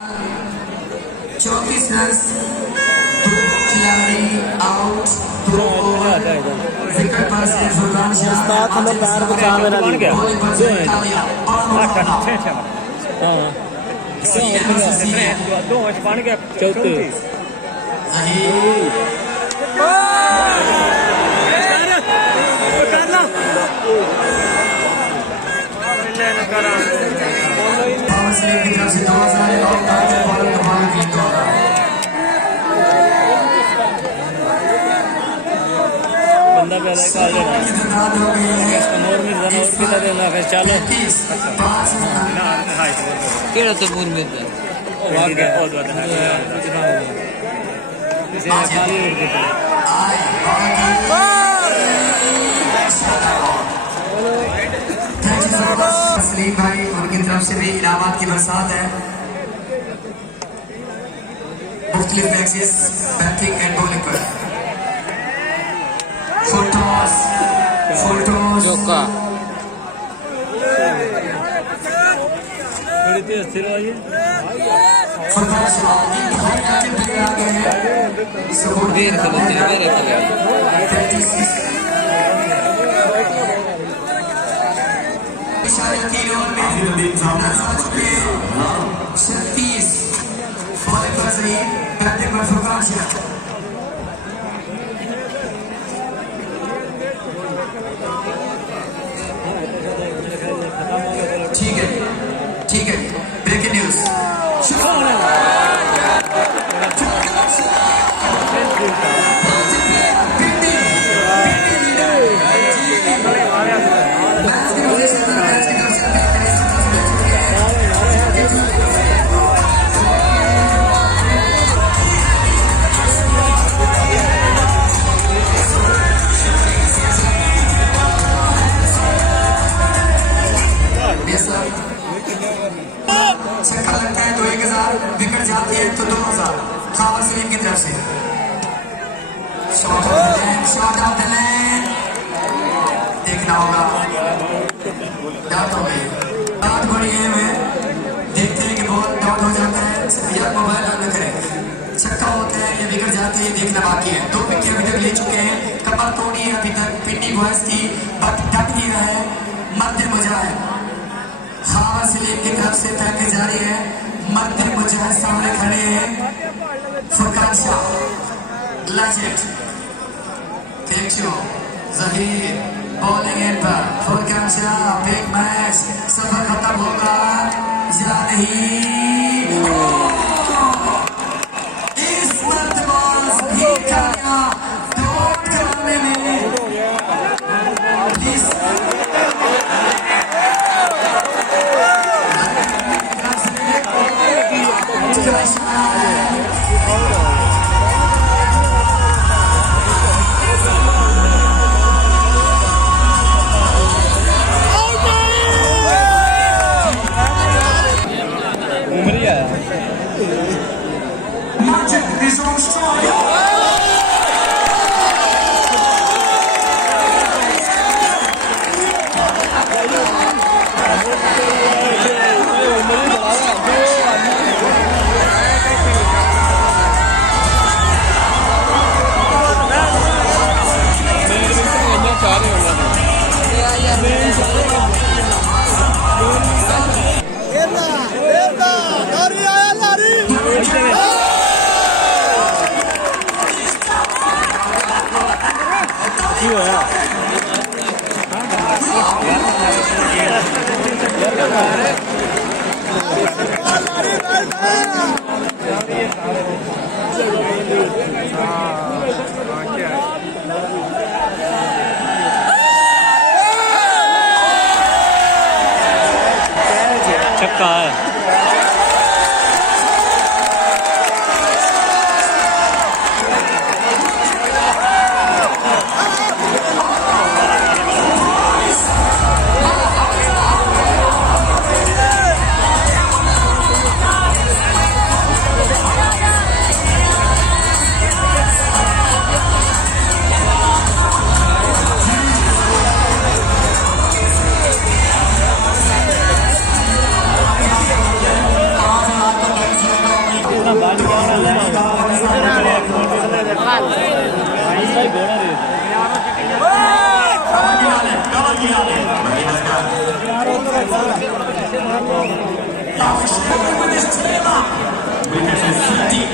34 run, खिलाड़ी out, 2 over, wicket पर से फुरकान शाह पैर बचा मेरा बन गया दो बन गया चौथे बंदा पहले काल देना फिर चलो केड़ा तो पूर में सलीम भाई उनकी तरफ से भी इनामात की बरसात है। मुख्तलिफ मैचेस बैटिंग एंड बॉलिंग पर फोटोस चौका थोड़ी तेज स्थिर आइए देर से बच्चे मेरे को ठीक है ब्रेकिंग न्यूज छक्का लगता है तो 1000, विकेट जाती है तो 2000। खावर सलीम की तरफ से शॉट ऑफ द लाइन देखना होगा। डाउट बड़ी गेम है, देखते हैं कि बॉल डाउट हो जाता है या मोबाइल ऑन न करें। छक्का होता है या विकेट जाती है देखना बाकी है। 2 विकेट अभी तक ले चुके हैं। कमर तोड़ी है अभी तक पिंडी बॉयज की, बट डट नहीं रहा है, मध्य मजा है। खावर सलीम की तरफ से तैरने जारी है। मध्य मुजाहिद सामने खड़े हैं फुरकान शाह लेजेंड। देखियो जहीर बॉलिंग एंड पर फुरकान शाह। बिग मैच सफर खत्म होगा या नहीं। इस मर्तबा जहीर कामयाब डॉट कराने में। छक्का है With his tail up. Wicket is deep.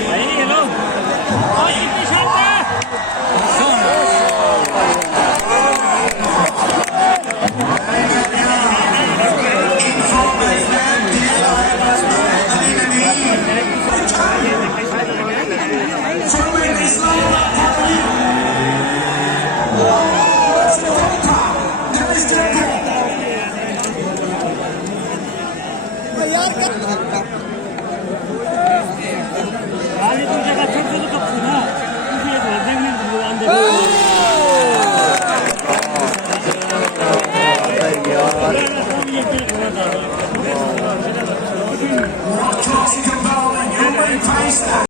Crossing the ball and you're ready to face that.